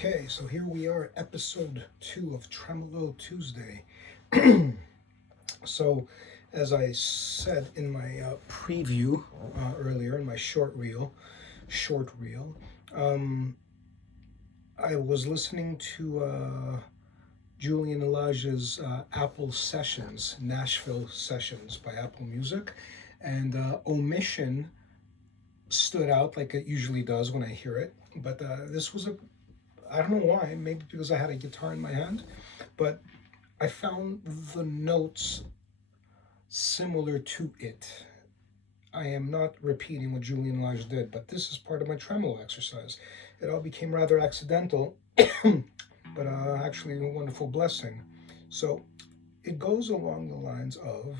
Okay, so here we are, episode 2 of Tremolo Tuesday. So, as I said in my preview earlier, in my short reel, um, I was listening to Julian Lage's Apple Sessions, Nashville Sessions by Apple Music, and Omission stood out like it usually does when I hear it. But this was I don't know why, maybe because I had a guitar in my hand, but I found the notes similar to it. I am not repeating what Julian Lage did, but this is part of my tremolo exercise. It all became rather accidental, but actually a wonderful blessing. So it goes along the lines of.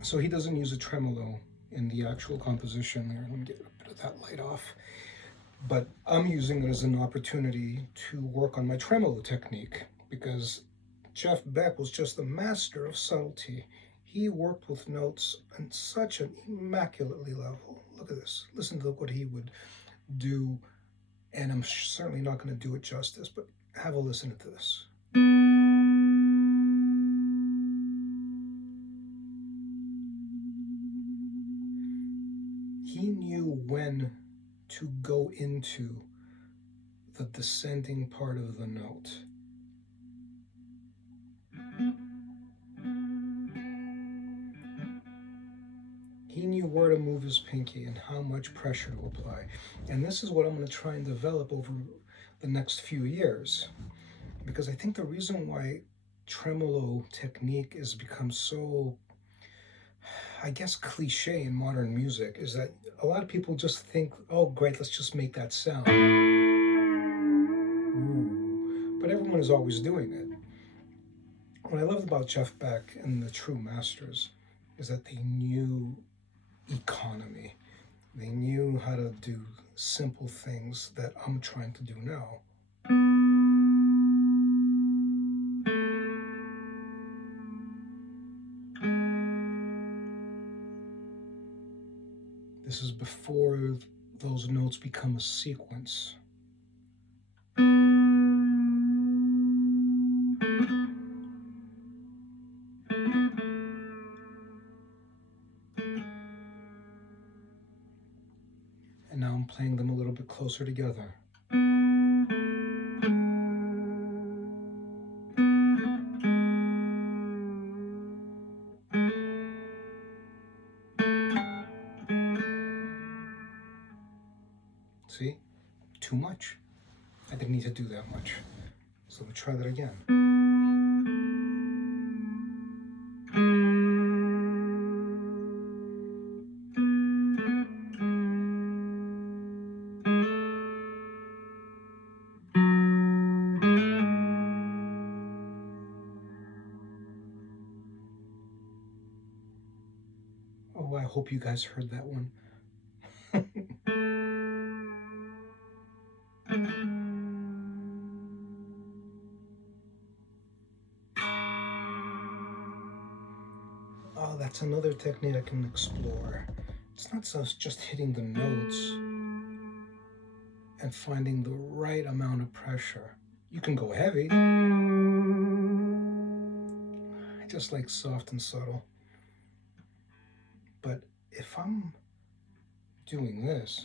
So he doesn't use a tremolo in the actual composition here. Let me get a bit of that light off. But I'm using it as an opportunity to work on my tremolo technique because Jeff Beck was just a master of subtlety. He worked with notes on such an immaculately level. Look at this. Listen to what he would do, and I'm certainly not going to do it justice, but have a listen to this. He knew when to go into the descending part of the note. He knew where to move his pinky and how much pressure to apply. And this is what I'm going to try and develop over the next few years. Because I think the reason why tremolo technique has become so, I guess, cliche in modern music is that a lot of people just think, oh, great, let's just make that sound. Ooh. But everyone is always doing it. What I loved about Jeff Beck and the true masters is that they knew economy. They knew how to do simple things that I'm trying to do now. This is before those notes become a sequence. And now I'm playing them a little bit closer together. See? Too much. I didn't need to do that much. So let me try that again. Oh, I hope you guys heard that one. Oh, that's another technique I can explore. It's not just hitting the notes and finding the right amount of pressure. You can go heavy. I just like soft and subtle. But if I'm doing this,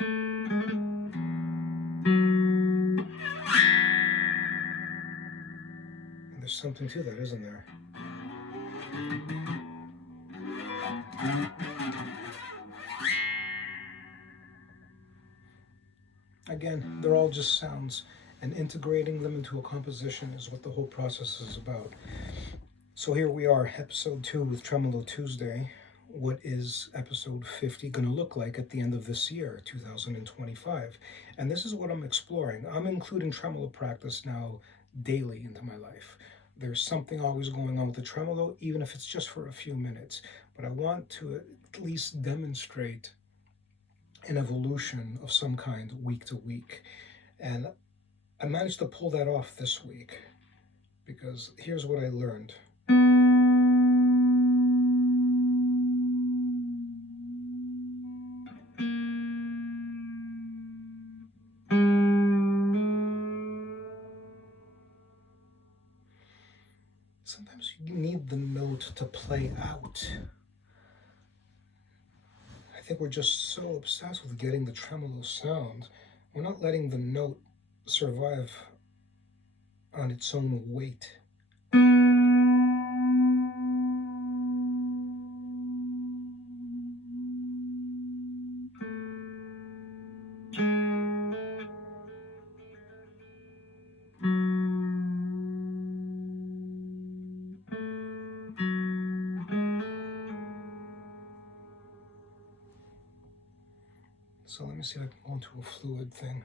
there's something to that, isn't there? Again, they're all just sounds, and integrating them into a composition is what the whole process is about. So here we are, episode 2 with Tremolo Tuesday. What is episode 50 going to look like at the end of this year, 2025? And this is what I'm exploring. I'm including tremolo practice now daily into my life. There's something always going on with the tremolo, even if it's just for a few minutes. But I want to at least demonstrate an evolution of some kind week to week. And I managed to pull that off this week because here's what I learned. Sometimes you need the note to play out. I think we're just so obsessed with getting the tremolo sound. We're not letting the note survive on its own weight. So let me see if I can go into a fluid thing.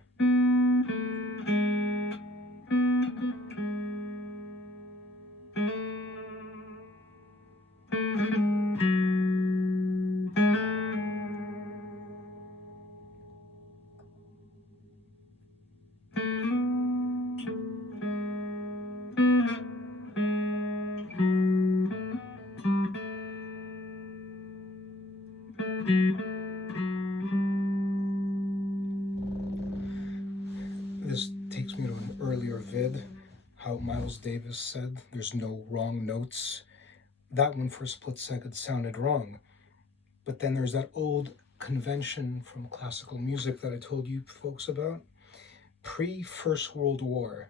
This takes me to an earlier vid, how Miles Davis said there's no wrong notes. That one for a split second sounded wrong. But then there's that old convention from classical music that I told you folks about. Pre-First World War,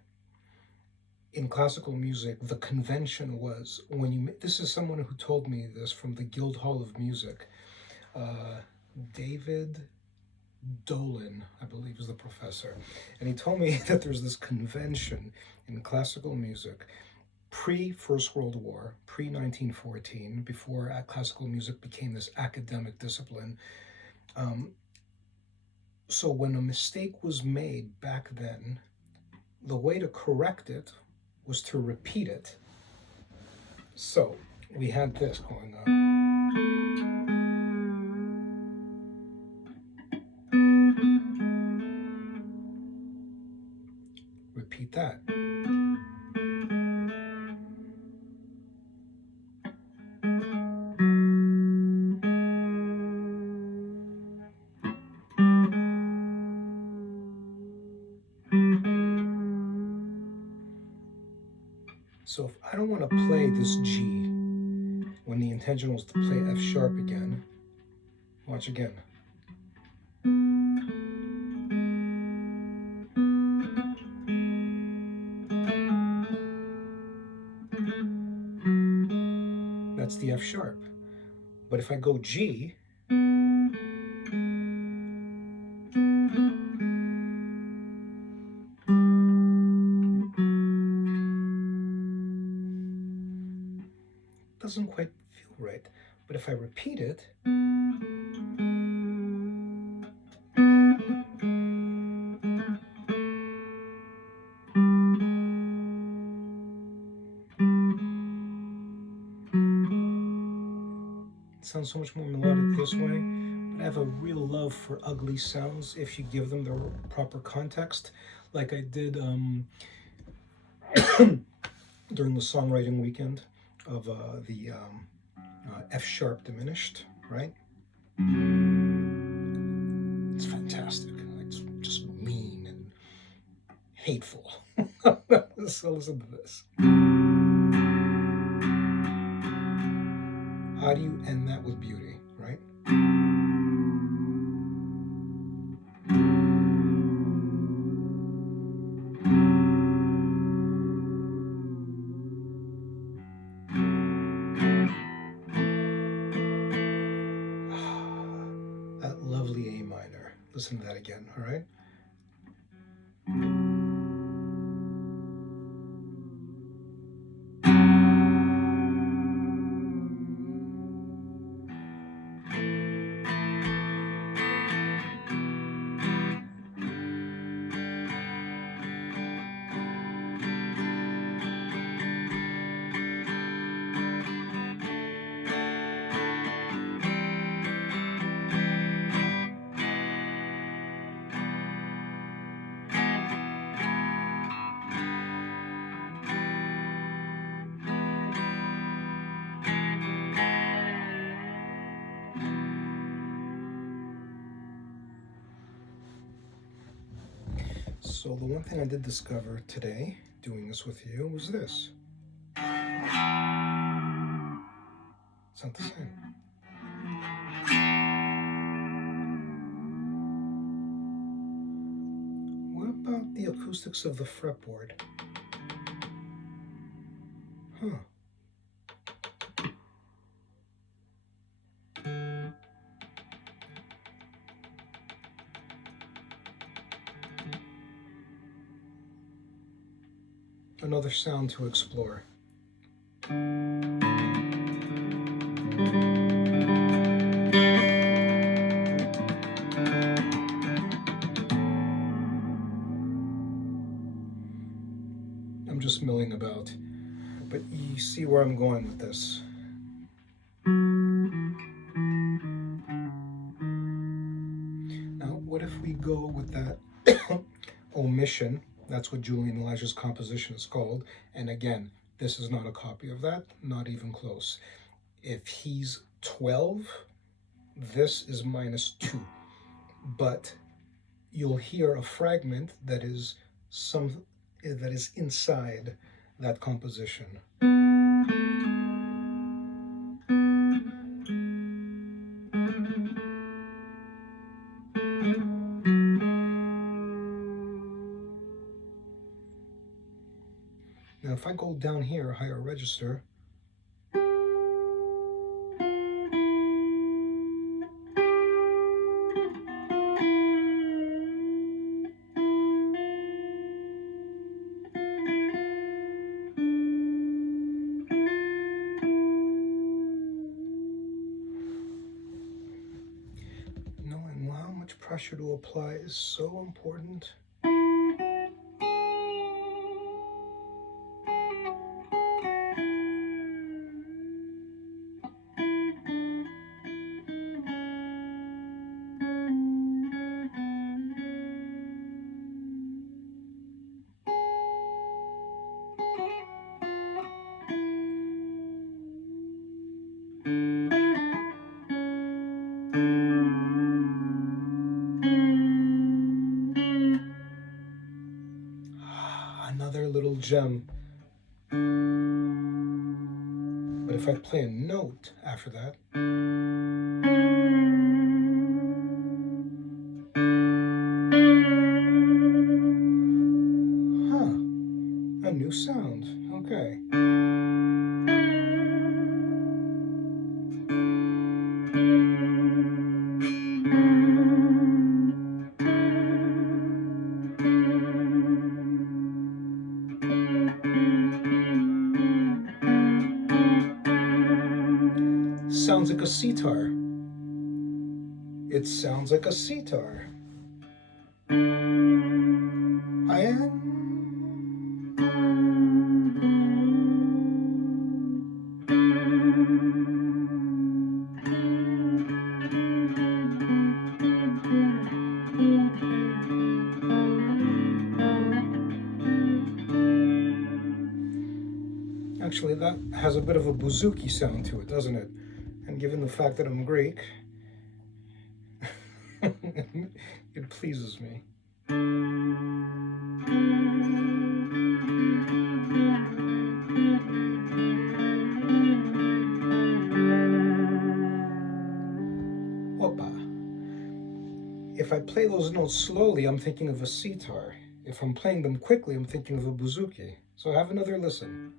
in classical music, the convention was when you, this is someone who told me this from the Guildhall of Music, David Dolan, I believe, is the professor. And he told me that there's this convention in classical music pre-First World War, pre-1914, before classical music became this academic discipline. So when a mistake was made back then, the way to correct it was to repeat it. So we had this going on. Repeat that. So if I don't want to play this G when the intention was to play F sharp again, watch again. That's the F sharp. But if I go G, doesn't quite feel right. But if I repeat it, it sounds so much more melodic this way. But I have a real love for ugly sounds if you give them the proper context, like I did during the songwriting weekend of the F sharp diminished, right? It's fantastic. It's just mean and hateful. So listen to this. How do you end that with beauty, right? That lovely A minor. Listen to that again, all right? So the one thing I did discover today, doing this with you, was this. It's not the same. What about the acoustics of the fretboard? Huh. Another sound to explore. I'm just milling about, but you see where I'm going with this. Now, what if we go with that Omission? That's what Julian Lage's composition is called. And again, this is not a copy of that, not even close. If he's 12, this is -2. But you'll hear a fragment that is inside that composition. Now, if I go down here, a higher register, knowing how much pressure to apply is so important. Another little gem. But if I play a note after that, a new sound. Okay. Sounds like a sitar. It sounds like a sitar. I am. Actually, that has a bit of a bouzouki sound to it, doesn't it? And given the fact that I'm Greek, it pleases me. Opa. If I play those notes slowly, I'm thinking of a sitar. If I'm playing them quickly, I'm thinking of a bouzouki. So have another listen.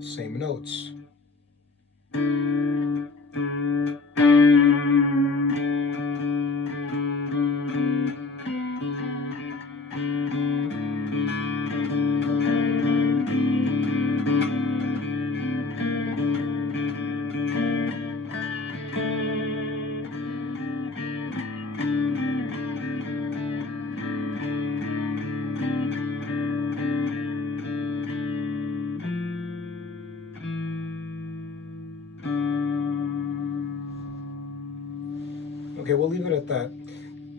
Same notes. Okay, we'll leave it at that.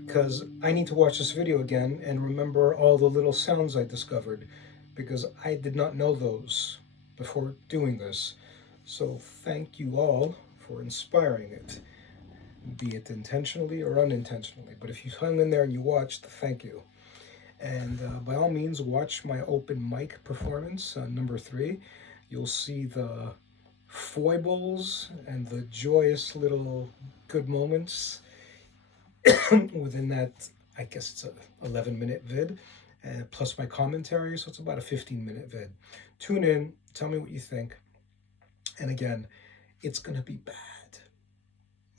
because I need to watch this video again and remember all the little sounds I discovered, because I did not know those before doing this. So thank you all for inspiring it, be it intentionally or unintentionally. But if you hung in there and you watched, thank you. And by all means, watch my open mic performance, number 3. You'll see the foibles and the joyous little good moments within that. I guess it's a 11-minute vid, plus my commentary, so it's about a 15-minute vid. Tune in, tell me what you think. And again, it's going to be bad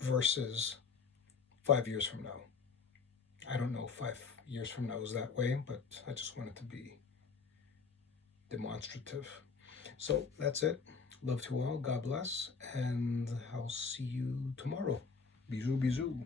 versus 5 years from now. I don't know if 5 years from now is that way, but I just want it to be demonstrative. So that's it. Love to all. God bless. And I'll see you tomorrow. Bisous, bisous.